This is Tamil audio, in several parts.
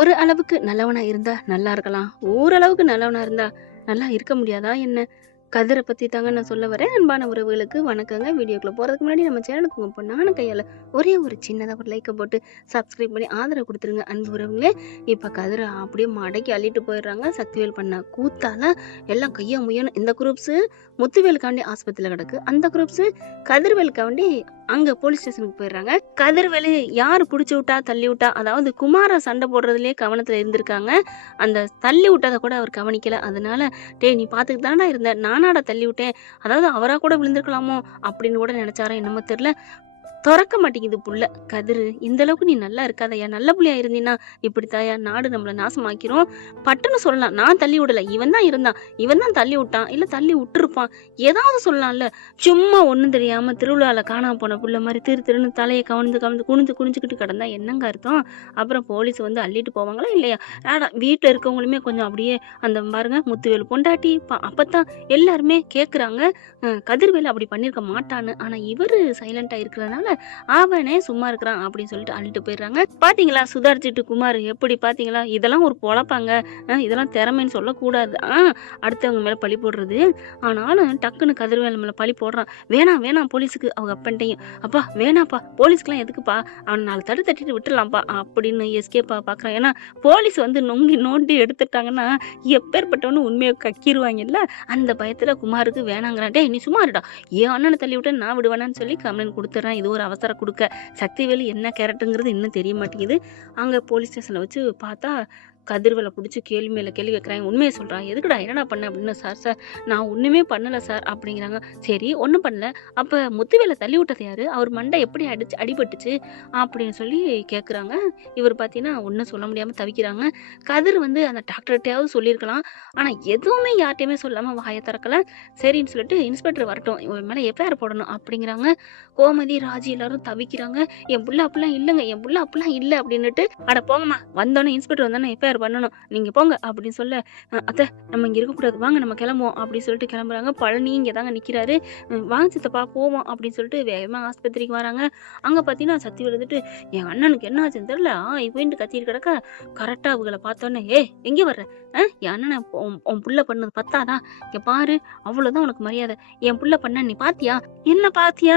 ஒரு அளவுக்கு நல்லவனா இருந்தா நல்லா இருக்கலாம். ஓரளவுக்கு நல்லவனா இருந்தா நல்லா இருக்க முடியாதா என்ன? கதிர பத்தி தாங்க நான் சொல்ல வரேன். அன்பான உறவுகளுக்கு வணக்கங்க. வீடியோக்குள்ள போறதுக்கு முன்னாடி நம்ம சேனலுக்கு உங்க பொண்ணான கையால ஒரே ஒரு சின்னதா ஒரு லைக்க போட்டு சப்ஸ்கிரைப் பண்ணி ஆதரவு குடுத்துருங்க அன்பு உறவுங்களே. இப்ப கதிர அப்படியே மடக்கி அள்ளிட்டு போயிடுறாங்க. சக்திவேல் பண்ண கூத்தால எல்லாம் கைய முயன்னு இந்த குரூப்ஸ் முத்துவேலுக்காண்டி ஆஸ்பத்திரியில கிடக்கு. அந்த குரூப்ஸ் கதிர்வேலுக்காண்டி அங்க போலீஸ் ஸ்டேஷனுக்கு போயிடுறாங்க. கதிர்வேலு யாரு புடிச்சு விட்டா தள்ளி விட்டா, அதாவது குமார சண்டை போடுறதுலயே கவனத்துல இருந்திருக்காங்க. அந்த தள்ளி விட்டதை கூட அவர் கவனிக்கல. அதனால டேய் நீ பாத்துக்கிட்டு தானடா இருந்த, நானாடா தள்ளி விட்டேன், அதாவது அவரா கூட விழுந்திருக்கலாமோ அப்படின்னு கூட நினைச்சாரோ என்னமோ தெரியல. தொறக்க மாட்டேங்குது புள்ள. கதிரு இந்த அளவுக்கு நீ நல்லா இருக்காதயா, நல்ல புள்ளையா இருந்தீன்னா இப்படித்தாயா நாடு நம்மள நாசமாக்கிறோம். பட்டுன்னு சொல்லலாம், நான் தள்ளி விடல, இவன் தான் இருந்தான், இவன் தான் தள்ளி விட்டான், இல்ல தள்ளி விட்டுருப்பான், ஏதாவது சொல்லலாம்ல. சும்மா ஒண்ணும் தெரியாம திருவிழால காணாம போன புள்ள மாதிரி திரு திருன்னு தலையை கவனிந்து கவனிந்து குனிஞ்சுக்கிட்டு கிடந்தா என்னங்க அர்த்தம்? அப்புறம் போலீஸ் வந்து அள்ளிட்டு போவாங்களா இல்லையா? ஆனா வீட்டுல இருக்கவங்களுமே கொஞ்சம் அப்படியே அந்த பாருங்க முத்துவேலு பொண்டாட்டி அப்பத்தான் எல்லாருமே கேக்குறாங்க, கதிர்வேலு அப்படி பண்ணிருக்க மாட்டான்னு. ஆனா இவரு சைலண்டா இருக்கிறதுனால அவனே சும்மா இருக்கிறான் அப்படின்னு சொல்லிட்டு அள்ளிட்டு போயிடுறாங்க. பாத்தீங்களா சுதாரிச்சுட்டு குமார் எப்படி பாத்தீங்களா? இதெல்லாம் ஒரு பொழப்பாங்க? இதெல்லாம் திறமைன்னு சொல்லக்கூடாது. அடுத்தவங்க மேல பழி போடுறது. ஆனாலும் டக்குன்னு கதிர்வேல் மேல பழி போடுறான். வேணாம் வேணாம் போலீஸுக்கு அவங்க அப்பன்ட்டையும், அப்பா வேணாப்பா போலீஸ்க்குலாம் எதுக்குப்பா, அவன் 4 தட்டிட்டு விட்டுடலாம்ப்பா அப்படின்னு எஸ்கேப்பா பாக்குறான். ஏன்னா போலீஸ் வந்து நொங்கி நோண்டி எடுத்துட்டாங்கன்னா எப்பேற்பட்டவனு உண்மையை கக்கிருவாங்கல்ல. அந்த பயத்துல குமாருக்கு வேணாங்கிறான். டேய் நீ சும்மா இருடா, என் அண்ணனை தள்ளி விட்டு நான் விடுவேனான்னு சொல்லி கம்ப்ளைண்ட் கொடுத்துட்றேன். இது ஒரு அவசர கொடுக்க. சக்திவேலு என்ன கேரக்டருங்கிறது இன்னும் தெரிய மாட்டேங்குது. அங்கே போலீஸ் ஸ்டேஷனில் வச்சு பார்த்தா கதிர்வேலை பிடிச்சி கேள்வி மேலே கேள்வி வைக்கிறாங்க. உண்மையை சொல்கிறான். எதுக்குடா என்னடா பண்ண அப்படின்னு. சார் நான் ஒன்றுமே பண்ணலை சார் அப்படிங்கிறாங்க. சரி ஒன்றும் பண்ணல, அப்போ முத்துவேலை தள்ளி விட்டது யாரு, அவர் மண்டை எப்படி அடிபட்டுச்சு அப்படின்னு சொல்லி கேட்குறாங்க. இவர் பார்த்தீங்கன்னா ஒன்றும் சொல்ல முடியாமல் தவிக்கிறாங்க. கதிர் வந்து அந்த டாக்டர்கிட்டையாவது சொல்லியிருக்கலாம், ஆனால் எதுவுமே யார்ட்டையுமே சொல்லாமல் வாயை திறக்கலை. சரின்னு சொல்லிட்டு இன்ஸ்பெக்டர் வரட்டும், இவன் மேலே எஃப்ஐஆர் போடணும் அப்படிங்கிறாங்க. கோமதி ராஜி எல்லாரும் தவிக்கிறாங்க. என் புள்ள அப்படிலாம் இல்லைங்க, என் புள்ள அப்படிலாம் இல்லை அப்படின்னுட்டு, அட போங்கம்மா வந்தோன்னே இன்ஸ்பெக்டர் வந்தோன்னே எஃப்ஐஆர் பண்ணணும், நீங்க போங்க அப்படின்னு சொல்ல, அத்தை நம்ம இங்க இருக்கக்கூடாது, வாங்க நம்ம கிளம்புவோம் அப்படின்னு சொல்லிட்டு கிளம்புறாங்க. பழனி இங்கே தாங்க நிற்கிறாரு. வாங்க சித்தப்பா போவோம் அப்படின்னு சொல்லிட்டு வேகமாக ஆஸ்பத்திரிக்கு வராங்க. அங்கே பார்த்தீங்கன்னா சத்தி விழுந்துட்டு என் அண்ணனுக்கு என்ன ஆச்சுன்னு தெரியல இப்போன்ட்டு கத்திட்டு கிடக்க. கரெக்டாக அவங்கள பார்த்தோன்னே எங்கே வர்ற, என் அண்ணனை உன் புள்ள பண்ணது பத்தாதா, இங்கே பாரு அவ்வளோதான் உனக்கு மரியாதை, என் புள்ள பண்ண நீ பாத்தியா, என்ன பாத்தியா,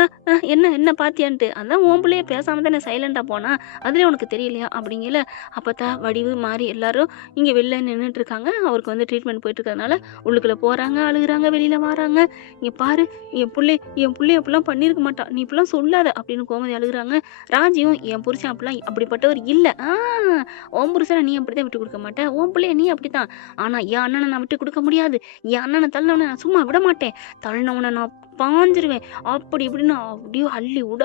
என்ன பாத்தியான்ட்டு, அதான் உன் பிள்ளைய பேசாம தானே சைலண்டா போனா, அதுல உனக்கு தெரியலையா அப்படிங்கல. அப்பதான் வடிவு மாறி எல்லாரும் இங்க வெளில நின்றுட்டு இருக்காங்க. அவருக்கு வந்து ட்ரீட்மெண்ட் போயிட்டு இருக்கிறதுனால உள்ளுக்குள்ள போறாங்க, அழுகுறாங்க, வெளியில வராங்க. இங்க பாரு என் பிள்ளை அப்படிலாம் பண்ணிருக்க மாட்டான், நீ இப்பெல்லாம் சொல்லாத அப்படின்னு கோமதி அழுகுறாங்க. ராஜியும் என் புருஷன் அப்படிப்பட்டவர் இல்ல, உன் புருஷனை நீ அப்படிதான் விட்டு கொடுக்க மாட்டேன், உன் பிள்ளைய நீ அப்படித்தான், ஆனா என் அண்ணனை நான் விட்டு கொடுக்க முடியாது, என் அண்ணனை தள்ளினவனை நான் சும்மா விட மாட்டேன், தள்ளினவனை நான் பாஞ்சிருவேன் அப்படி இப்படின்னு அப்படியே அள்ளி விட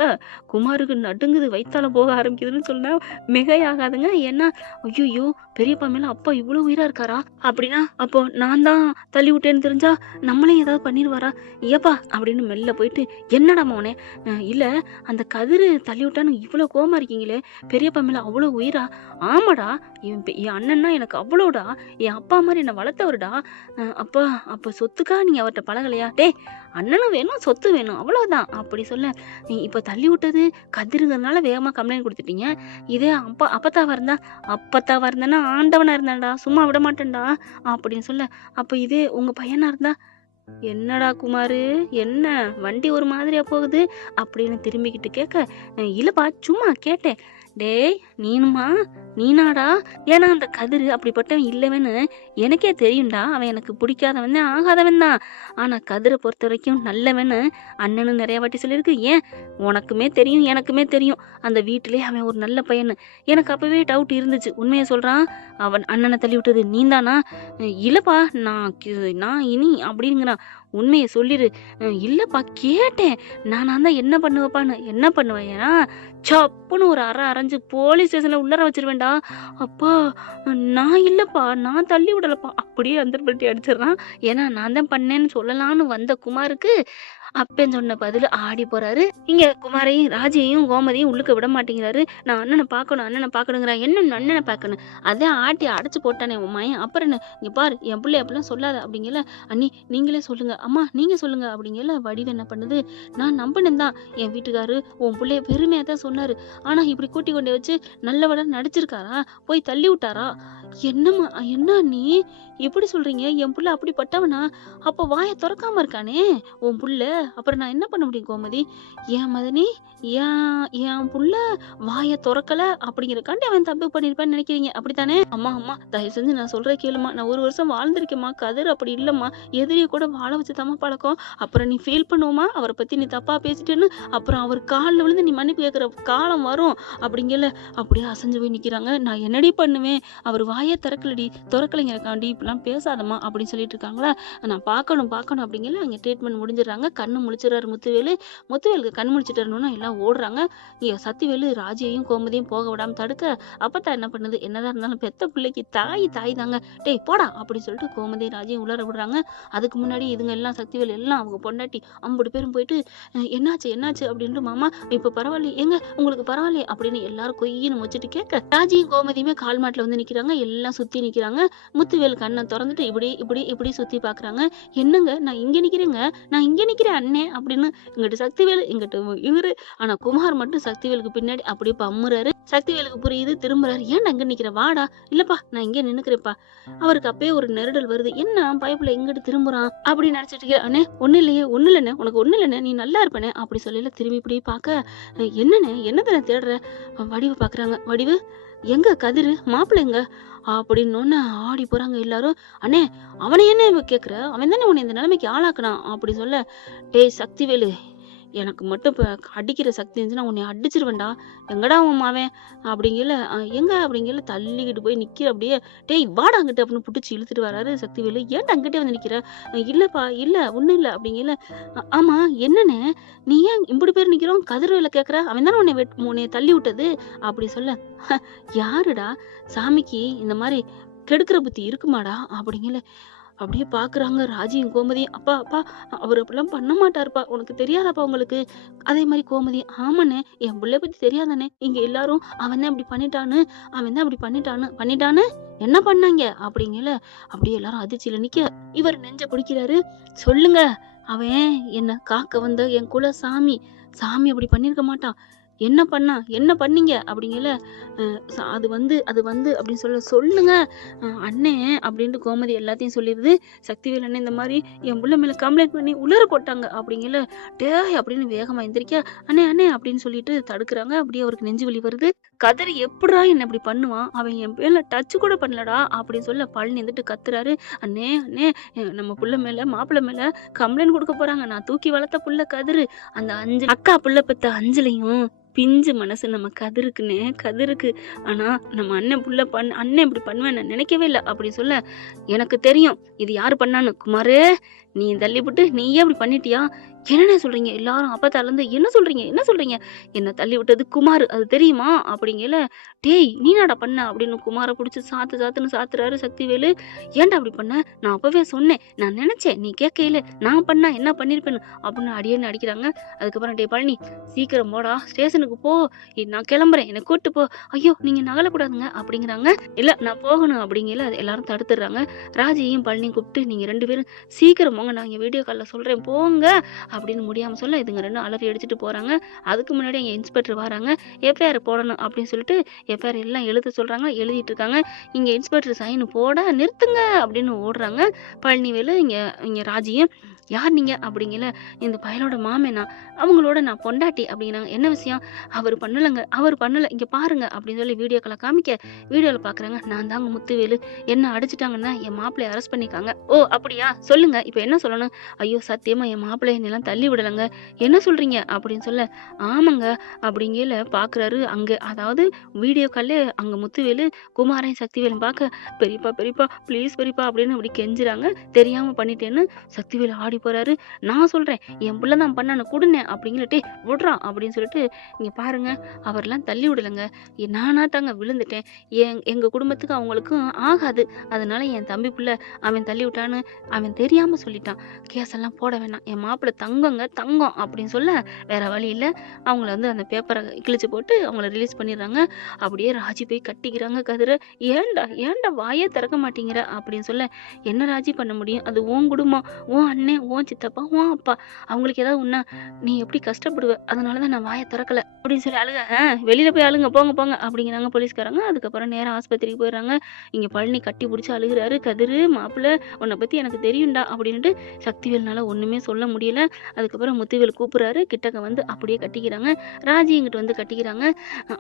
குமாருக்கு நடுங்குது, வயிற்றால போக ஆரம்பிக்குதுன்னு சொன்னா மிகையாகாதுங்க. ஏன்னா ஐயோ பெரியப்பா மேல அப்பா இவ்வளவு உயிரா இருக்காரா அப்படின்னா, அப்போ நான் தான் தள்ளி விட்டேன்னு தெரிஞ்சா நம்மளையும் ஏதாவது பண்ணிடுவாரா, ஏப்பா அப்படின்னு மெல்ல போயிட்டு, என்னடா மோனே, இல்ல அந்த கதிரு தள்ளி விட்டான்னு இவ்வளவு கோவமா இருக்கீங்களே, பெரியப்பா மேல அவ்வளவு உயிரா, ஆமாடா என் அண்ணன்னா எனக்கு அவ்வளோடா, என் அப்பா மாதிரி என்னை வளர்த்தவருடா, அப்பா அப்ப சொத்துக்கா நீங்க அவர்கிட்ட பழகலையா, டே அண்ணனும் வேணும் சொத்து வேணும் அவ்வளவுதான் அப்படி சொல்ல, இப்ப தள்ளி விட்டது கதிருங்கிறதுனால வேகமா கம்ப்ளைண்ட் கொடுத்துட்டீங்க, இதே அப்பத்தாவா இருந்தானா ஆண்டவனா இருந்தாடா, சும்மா விட மாட்டேன்டா அப்படின்னு சொல்ல, அப்ப இதே உங்க பையனா இருந்தா, என்னடா குமாரு என்ன வண்டி ஒரு மாதிரியா போகுது அப்படின்னு திரும்பிக்கிட்டு கேட்க, இல்லப்பா சும்மா கேட்டேன், டேய் நீனாடா, ஏன்னா அந்த கதிரு அப்படிப்பட்டவன் இல்லவன்னு எனக்கே தெரியும்டா, அவன் எனக்கு பிடிக்காதவன் தான், ஆகாதவன் தான், ஆனா கதிரை பொறுத்த வரைக்கும் நல்லவன்னு அண்ணனும் நிறைய வாட்டி சொல்லியிருக்கு. ஏன் உனக்குமே தெரியும் எனக்குமே தெரியும், அந்த வீட்டிலே அவன் ஒரு நல்ல பையனு. எனக்கு அப்பவே டவுட் இருந்துச்சு, உண்மையை சொல்றான், அவன் அண்ணனை தள்ளி விட்டது நீந்தானா, இல்லப்பா நான் இனி அப்படிங்கிறான், உண்மையை சொல்லிடு, இல்லப்பா கேட்டேன், நான் தான் என்ன பண்ணுவேப்பான்னு, என்ன பண்ணுவேன், சப்புன்னு ஒரு அரைஞ்சு போலீஸ் ஸ்டேஷன்ல உள்ளர வச்சிருவேன்டா, அப்பா நான் இல்லப்பா நான் தள்ளி விடலப்பா அப்படியே அந்த பட்டி அடிச்சிடறான். ஏன்னா நான் தான் பண்ணேன்னு சொல்லலான்னு வந்த குமாருக்கு அப்பன்னு சொன்ன பதில் ஆடி போறாரு. இங்க குமாரையும் ராஜையும் கோமதியும் உள்ளுக்க விட மாட்டேங்கிறாரு. நான் அண்ணனை பார்க்கணுங்கிறான். என்ன அண்ணனை பார்க்கணும், அதான் ஆட்டி அடைச்சு போட்டானே உன் மயன், அப்புறம் என்ன, இங்க பாரு என் பிள்ளை அப்படிலாம் சொல்லாத அப்படிங்கல. அண்ணி நீங்களே சொல்லுங்க, அம்மா நீங்க சொல்லுங்க அப்படிங்கல. வடிவு என்ன பண்ணுது, நான் நம்பினேன் தான், என் வீட்டுக்காரு உன் பிள்ளைய பெருமையா தான் சொன்னாரு, ஆனா இப்படி கூட்டி கொண்டே வச்சு நல்லவட நடிச்சிருக்காரா, போய் தள்ளி விட்டாரா, என்னம்மா என்ன நீ எப்படி சொல்றீங்க, என் புள்ள அப்படிப்பட்டவனா, அப்ப வாயை திறக்காம இருக்கானே உன் புள்ள, அப்புறம் நான் என்ன பண்ண முடியும் கோமதி, ஏன் மதனி, என் புள்ள வாயை திறக்கல அப்படிங்கறக்காண்டி அவன் தப்பு பண்ணிருப்பான்னு நினைக்கிறீங்க அப்படித்தானே? அம்மா அம்மா தயவு செஞ்சு நான் சொல்ற கேளுமா, நான் 1 வருஷம் வாழ்ந்திருக்கேம்மா, கதிர் அப்படி இல்லம்மா, எதிரிய கூட வாழ வச்சு தம்மா பழக்கம், அப்புறம் நீ ஃபீல் பண்ணுவோமா, அவரை பத்தி நீ தப்பா பேசிட்டேன்னு, அப்புறம் அவர் காலில் விழுந்து நீ மன்னிப்பு கேட்கிற காலம் வரும் அப்படிங்கல. அப்படியே அசைஞ்சு போய் நிக்கிறாங்க. நான் என்னடி பண்ணுவேன், அவர் வாயை திறக்கலைங்கிறக்காண்டி இப்படிலாம் பேசாதம்மா அப்படின்னு சொல்லிட்டு இருக்காங்களா. நான் பார்க்கணும் அப்படிங்கல. அங்கே ட்ரீட்மெண்ட் முடிஞ்சிடறாங்க. கண்ணு முழிச்சிடறாரு முத்துவேலுக்கு கண் முழிச்சிட்டருன்னு எல்லாம் ஓடுறாங்க. இங்க சத்திவேலு ராஜியையும் கோமதியும் போக விடாம தடுக்க, அப்பத்தான் என்ன பண்ணுது, என்னதான் இருந்தாலும் பெத்த பிள்ளைக்கு தாய் தாங்க, டேய் போடா அப்படின்னு சொல்லிட்டு கோமதியும் ராஜியும் உள்ள விடுறாங்க. அதுக்கு முன்னாடி இதுங்க எல்லாம் சக்திவேலு எல்லாம் அவங்க பொண்டாட்டி 50 பேரும் போயிட்டு என்னாச்சு அப்படின்ட்டு, மாமா இப்ப பரவாயில்ல, எங்க உங்களுக்கு பரவாயில்லையே அப்படின்னு எல்லாரும் கொய்யின்னு வச்சுட்டு கேட்க, ராஜியும் கோமதியுமே கால் மாட்டில் வந்து நிக்கிறாங்க. எல்லாம் சுத்தி நிக்கிறாங்க. முத்துவேல் கண்ணை திறந்துட்டு இப்படி சுத்தி பாக்குறாங்க. என்னங்க நான் இங்க நிக்கிறேன் அண்ணே அப்படின்னு இங்கிட்டு சக்திவேலு இங்கிட்டு இவரு. ஆனா குமார் மட்டும் சக்திவேலுக்கு பின்னாடி அப்படியே பம்முறாரு. சக்திவேலுக்கு புரியுது, திரும்புறாரு. ஏன் அங்க நிக்கிற, வாடா. இல்லப்பா நான் இங்க நின்னுக்கிறேன்ப்பா. அவருக்கு அப்பயே ஒரு நெருடல் வருது, என்ன பைப்புல எங்கிட்டு திரும்புறான் அப்படின்னு நினைச்சிட்டு இருக்கிற. அண்ணே ஒண்ணு இல்லைண்ணே உனக்கு ஒண்ணு இல்லைண்ணே, நீ நல்லா இருப்பனே அப்படி சொல்லல. திரும்பி இப்படி பாக்க, என்னண்ணே என்னதானே தேடுற, வடிவு பாக்குறாங்க. வடிவு எங்க, கதிரு மாப்பிள்ளை எங்க அப்படின்னு ஆடி போறாங்க எல்லாரும். அண்ணே அவனை என்ன கேக்குற, அவன் தானே உன்னை இந்த நிலைமைக்கு ஆளாக்குனான் அப்படி சொல்ல, டேய் சக்திவேலு எனக்கு மட்டும் இப்போ அடிக்கிற சக்தி இருந்துச்சுன்னா உன்னை அடிச்சிருவேன்டா, எங்கடா உன் மாவன் அப்படிங்கல. எங்க அப்படிங்கல தள்ளிக்கிட்டு போய் நிக்கிற. அப்படியே டேய் வாடா அங்கிட்ட அப்படின்னு புடிச்சு இழுத்துட்டு வராரு சக்திவேலு. ஏன்டா அங்கிட்டே வந்து நிக்கிற, இல்லப்பா இல்ல ஒண்ணும் இல்ல அப்படிங்கல. ஆமா என்னன்னு நீ ஏன் இப்படி பேர் நிக்கிறோம், கதிர்வேல கேக்குற, அவன் தானே உன்னை தள்ளி விட்டது அப்படி சொல்ல, யாருடா சாமிக்கு இந்த மாதிரி கெடுக்கிற புத்தி இருக்குமாடா அப்படிங்கல. அப்படியே பாக்குறாங்க ராஜியும் கோமதியும். அப்பா அவர் அப்படிலாம் பண்ண மாட்டாருப்பா, உனக்கு தெரியாதாப்பா உங்களுக்கு. அதே மாதிரி கோமதி, ஆமாண்ணே என் பிள்ளை பத்தி தெரியாதானே, இங்க எல்லாரும் அவன் தான் அப்படி பண்ணிட்டான்னு என்ன பண்ணாங்க அப்படிங்கல. அப்படியே எல்லாரும் அதிர்ச்சியில நிக்க, இவர் நெஞ்ச பிடிக்கிறாரு. சொல்லுங்க, அவன் என்ன காக்க வந்த என் குல சாமி அப்படி பண்ணிருக்க மாட்டான், என்ன பண்ணீங்க அப்படிங்கல. அது வந்து அப்படின்னு சொல்லுங்க அண்ணே அப்படின்ட்டு கோமதி எல்லாத்தையும் சொல்லிடுது. சக்திவேல் அண்ணன் இந்த மாதிரி என் புள்ள மேல கம்ப்ளைண்ட் பண்ணி உளற போட்டாங்க அப்படிங்கல. டேய் அப்படின்னு வேகமா எந்திரிக்க, அண்ணே அப்படின்னு சொல்லிட்டு தடுக்கிறாங்க. அப்படியே அவருக்கு நெஞ்சு வலி வருது. கதிர் எப்படா என்ன இப்படி பண்ணுவான், அவன் என் பேர்ல டச் கூட பண்ணலடா அப்படின்னு சொல்ல பழனி வந்துட்டு கத்துறாரு. அண்ணே நம்ம புள்ள மேல மாப்பிள்ள மேல கம்ப்ளைண்ட் கொடுக்க போறாங்க, நான் தூக்கி வளர்த்த புள்ள கதிர், அந்த அக்கா புள்ள பெத்த அஞ்சலையும் பிஞ்சு மனசு நம்ம கதிருக்கு. ஆனா நம்ம அண்ணன் இப்படி பண்ணுவேன் நான் நினைக்கவே இல்லை அப்படி சொல்ல, எனக்கு தெரியும் இது யாரு பண்ணான்னு, குமாரு நீ தள்ளிவிட்டு நீயே அப்படி பண்ணிட்டியா, என்ன சொல்றீங்க எல்லாரும் அப்பத்தால இருந்து, என்ன சொல்றீங்க என்ன தள்ளி விட்டது குமார் அது தெரியுமா அப்படிங்கல. டேய் நீனாடா பண்ண அப்படின்னு குமாரை பிடிச்சி சாத்துன்னு சாத்துறாரு சக்திவேலு. ஏன்டா அப்படி பண்ண, நான் அப்பவே சொன்னேன், நான் நினைச்சேன் நீ கேட்கையில, நான் பண்ணா என்ன பண்ணிருப்பேன்னு அப்படின்னு அடியேன்னு அடிக்கிறாங்க. அதுக்கப்புறம் டே பழனி சீக்கிரம் போடா ஸ்டேஷனுக்கு போ, நான் கிளம்புறேன் என்னை கூட்டு போ. ஐயோ நீங்க நகலக்கூடாதுங்க அப்படிங்கிறாங்க. இல்ல நான் போகணும் அப்படிங்கல. எல்லாரும் தடுத்துடுறாங்க. ராஜியும் பழனியும் கூப்பிட்டு, நீங்க 2 பேரும் சீக்கிரம் போங்க, நான் இங்க வீடியோ காலில் சொல்றேன் போங்க அப்படின்னு முடியாம சொல்ல, இதுங்க 2 அலறி அடிச்சுட்டு போறாங்க. அதுக்கு முன்னாடி அங்கே இன்ஸ்பெக்டர் வராங்க. எஃப்ஐஆர் போடணும் அப்படின்னு சொல்லிட்டு எஃப்ஐஆர் எல்லாம் எழுத சொல்றாங்க. எழுதிட்டு இருக்காங்க. இங்க இன்ஸ்பெக்டர் சைன் போட நிறுத்துங்க அப்படின்னு ஓடுறாங்க. பழனிவேலு இங்க ராஜியும், யார் நீங்க அப்படிங்கல. இந்த பயலோட மாமேனா, அவங்களோட நான் பொண்டாட்டி அப்படிங்கிறாங்க. என்ன விஷயம், அவர் பண்ணல இங்க பாருங்க அப்படின்னு சொல்லி வீடியோக்களை காமிக்க, வீடியோல பாக்குறாங்க. நான் தாங்க முத்துவேலு, என்ன அடிச்சுட்டாங்கன்னா என் மாப்பிள்ளைய அரெஸ்ட் பண்ணிருக்காங்க. ஓ அப்படியா, சொல்லுங்க இப்ப என்ன சொல்லணும். ஐயோ சத்தியமா என் மாப்பிள்ளைய எல்லாம் தள்ளி விடலங்க, என்ன சொல்றீங்க அப்படின்னு சொல்ல, ஆமாங்க அப்படிங்கல. பாக்குறாரு அங்க, அதாவது வீடியோ கால்ல அங்க முத்துவேலு குமாரையும் சக்திவேலும் பார்க்க, பெரியப்பா ப்ளீஸ் பெரியப்பா அப்படின்னு அப்படி கெஞ்சுறாங்க. தெரியாம பண்ணிட்டேன்னு சக்திவேலு ஆடி போறாரு. நான் சொல்றேன் என் புள்ள தான் பண்ணானு கொடுனே அப்படிங்கிட்டே விடுறான் அப்படின்னு சொல்லிட்டு, இங்க பாருங்க அவர்லாம் தள்ளி விடலைங்க, நானா தாங்க விழுந்துட்டேன், எங்க குடும்பத்துக்கு அவங்களுக்கும் ஆகாது, அதனால என் தம்பி புள்ள அவன் தள்ளி விட்டான்னு அவன் தெரியாம சொல்லிட்டான், கேஸ் எல்லாம் போட வேணாம், என் மாப்பிள்ளை தங்கங்க தங்கம் அப்படின்னு சொல்ல வேற வழி இல்ல அவங்கள வந்து அந்த பேப்பரை கிழிச்சு போட்டு அவங்கள ரிலீஸ் பண்ணிடுறாங்க. அப்படியே ராஜி போய் கட்டிக்கிறாங்க கதிர. ஏன்டா ஏன்டா வாயே திறக்க மாட்டேங்கிற அப்படின்னு சொல்ல, என்ன ராஜி பண்ண முடியும், அது உன் குடும்பம், உன் அண்ணன், உன் சித்தப்பா, உன் அப்பா, அவங்களுக்கு ஏதாவது ஒண்ணா நீ எப்படி கஷ்டப்படுவ, அதனாலதான் நான் வாயை திறக்கல அப்படின்னு சொல்லி அழுக. வெளியில போய் அழுங்க, போங்க போங்க அப்படிங்கிறாங்க போலீஸ்காரங்க. அதுக்கப்புறம் நேரா ஆஸ்பத்திரிக்கு போயிடுறாங்க. இங்க பழனி கட்டி பிடிச்சி அழுகுறாரு. கதிரு மாப்பிள்ள உன்னை பத்தி எனக்கு தெரியும்டா அப்படின்ட்டு சக்திவேல்னால ஒண்ணுமே சொல்ல முடியல. அதுக்கப்புறம் முத்துவேல் கூப்பிடுறாரு. கிட்டக்க வந்து அப்படியே கட்டிக்கிறாங்க. ராஜி இங்கிட்டு வந்து கட்டிக்கிறாங்க.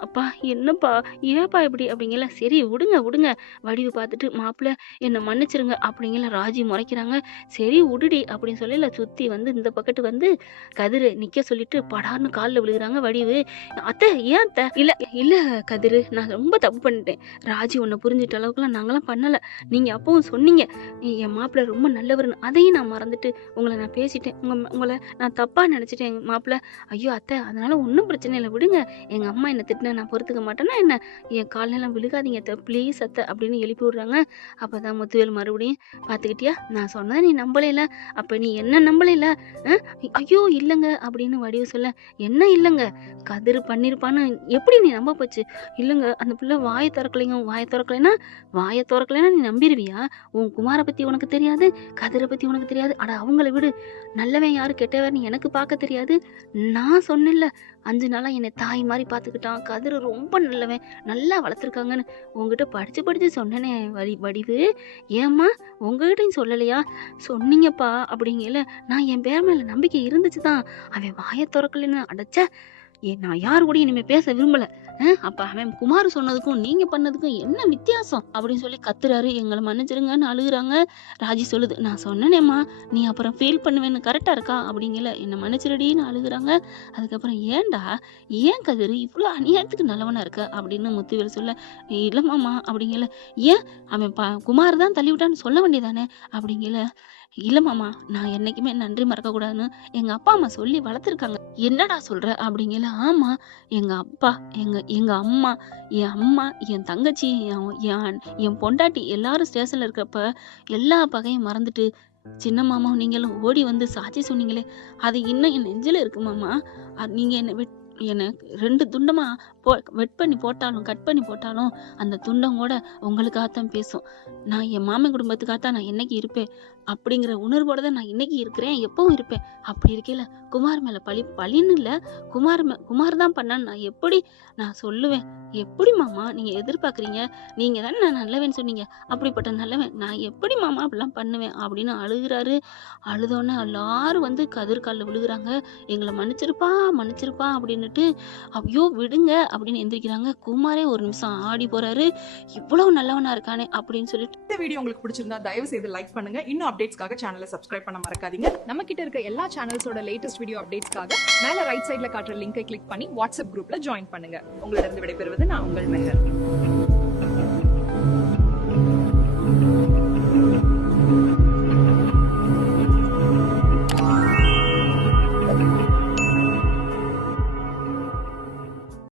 அப்பா என்னப்பா ஏப்பா இப்படி அப்படிங்கல. சரி விடுங்க விடுங்க, வடிவு பார்த்துட்டு மாப்பிள்ள என்னை மன்னிச்சிருங்க அப்படிங்கல ராஜி முறைக்கிறாங்க. சரி விடுடி அப்படின்னு சொல்லல சுத்தி வந்து இந்த பக்கத்து வந்து கதிரு நிக்க சொல்லிட்டு படார்னு காலில் விழுகிறாங்க வடிவு. அத்தை ஏன் அத்தை, இல்ல இல்ல கதிரு, நான் ரொம்ப தப்பு பண்ணிட்டேன். ராஜி உன்னை புரிஞ்சிட்ட அளவுக்குலாம் நாங்களாம் பண்ணல. நீங்க அப்பவும் சொன்னீங்க என் மாப்பிள்ள ரொம்ப நல்லவர்னு, அதையும் நான் மறந்துட்டு உங்களை நான் பேசிட்டேன். உங்களை நான் தப்பா நினைச்சிட்டேன் எங்க மாப்பிள்ள. ஐயோ அத்தை, அதனால ஒன்றும் பிரச்சனை இல்லை விடுங்க. எங்க அம்மா என்ன திட்டின நான் பொறுத்துக்க மாட்டேன்னா என்ன, என் காலெல்லாம் விழுகாதீங்க அத்தை ப்ளீஸ் அத்தை அப்படின்னு எழுப்பி விடுறாங்க. அப்பதான் முத்துவேல் மறுபடியும் பார்த்துக்கிட்டியா, நான் சொன்னதை நீ நம்பலைல, அப்ப நீ என்ன நம்பலைல, ஐயோ இல்லைங்க அப்படின்னு வடிவு சொல்ல, என்ன இல்லைங்க கதிரு பண்ணிருப்பான்னு எப்படி நீ நம்ப போச்சு, இல்லைங்க அந்த பிள்ளை வாயை திறக்கலைங்க, வாயை திறக்கலைன்னா நீ நம்பிடுவியா, உன் குமாரை பத்தி உனக்கு தெரியாது, கதிரை பத்தி உனக்கு தெரியாது, அட அவங்கள விடு, நல்லவன் யாரு கெட்டவன் எனக்கு பார்க்க தெரியாது, நான் சொன்னேன்ல 5 நாளா என்னை தாய் மாதிரி பார்த்துக்கிட்டான், கதிரு ரொம்ப நல்லவன், நல்லா வளர்த்துருக்காங்கன்னு உங்ககிட்ட படிச்சு சொன்னேனே வடிவு, ஏம்மா உங்ககிட்டையும் சொல்லலையா, சொன்னீங்கப்பா அப்படிங்கல. நான் என் பேர் மேல நம்பிக்கை இருந்துச்சு தான், அவன் வாயை திறக்கலன்னு அடைச்ச நான் யாரு கூட இனிமே பேச விரும்பல. அப்ப அவன் குமார் சொன்னதுக்கும் நீங்க பண்ணதுக்கும் என்ன வித்தியாசம் அப்படின்னு சொல்லி கத்துறாரு. எங்களை மன்னிச்சிருங்கன்னு அழுகுறாங்க. ராஜி சொல்லுது, நான் சொன்னேனேம்மா நீ அப்புறம் ஃபீல் பண்ணுவேன்னு கரெக்டா இருக்கா அப்படிங்கல, என்ன மன்னிச்சிருடின்னு அழுகுறாங்க. அதுக்கப்புறம் ஏன்டா ஏன் கதிரு இவ்வளோ அநியாயத்துக்கு நல்லவனா இருக்க அப்படின்னு முத்துவேல் சொல்ல, இல்லம்மாமா அப்படிங்கல, ஏன் அவன் குமார் தான் தள்ளி விட்டான்னு சொல்ல வேண்டியதானே அப்படிங்கல, இல்ல மாமா நான் என்னைக்குமே நன்றி மறக்க கூடாதுன்னு எங்க அப்பா அம்மா சொல்லி வளர்த்துருக்காங்க. என்னடா சொல்ற அப்படிங்கல, ஆமா எங்க அப்பா எங்க அம்மா, என் அம்மா, என் தங்கச்சி, என் பொண்டாட்டி எல்லாரும் ஸ்டேஷன்ல இருக்கிறப்ப எல்லா பகையும் மறந்துட்டு சின்ன மாமாவும் நீங்களும் ஓடி வந்து சாட்சி சொன்னீங்களே, அது இன்னும் என் நெஞ்சில இருக்கு மாமா. நீங்க என்னை 2 துண்டமா கட் பண்ணி போட்டாலும் அந்த துண்டம் கூட உங்களுக்காகத்தான் பேசும். நான் என் மாமன் குடும்பத்துக்காகத்தான் நான் என்னைக்கு இருப்பேன் அப்படிங்கிற உணர்வோட தான் நான் இன்னைக்கு இருக்கிறேன், எப்பவும் இருப்பேன். அப்படி இருக்கையில குமார் மேல பழின்னு இல்ல, குமார் தான் பண்ணான்னு நான் எப்படி நான் சொல்லுவேன், எப்படி மாமா நீங்க எதிர்பார்க்குறீங்க, நீங்க தானே நான் நல்லவன் சொன்னீங்க, அப்படிப்பட்ட நல்லவன் நான் எப்படி மாமா அப்படிலாம் பண்ணுவேன் அப்படின்னு அழுகுறாரு. அழுதோன்னே எல்லாரும் வந்து கதிர்காலில் விழுகுறாங்க. எங்களை மன்னிச்சிருப்பா அப்படின்னுட்டு, ஐயோ விடுங்க அப்படின்னு எந்திரிக்கிறாங்க. குமாரே ஒரு நிமிஷம் ஆடி போறாரு, இவ்வளவு நல்லவனா இருக்கானே அப்படின்னு சொல்லிட்டு. இந்த வீடியோ உங்களுக்கு பிடிச்சிருந்தா தயவு செய்து லைக் பண்ணுங்க. இன்னும் அப்டேட்ஸ்க்காக சேனலை சப்ஸ்கிரைப் பண்ண மறக்காதீங்க. நம்ம கிட்ட இருக்க எல்லா சேனல்ஸோட லேட்டஸ்ட் வீடியோ அப்டேட்ஸ்க்காக மேல ரைட் சைட்ல காட்டுற லிங்கை கிளிக் பண்ணி வாட்ஸ்அப் குரூப்ல ஜாயின் பண்ணுங்க. உங்களிடம் விடைபெறுவது நான் உங்கள் மெஹர்.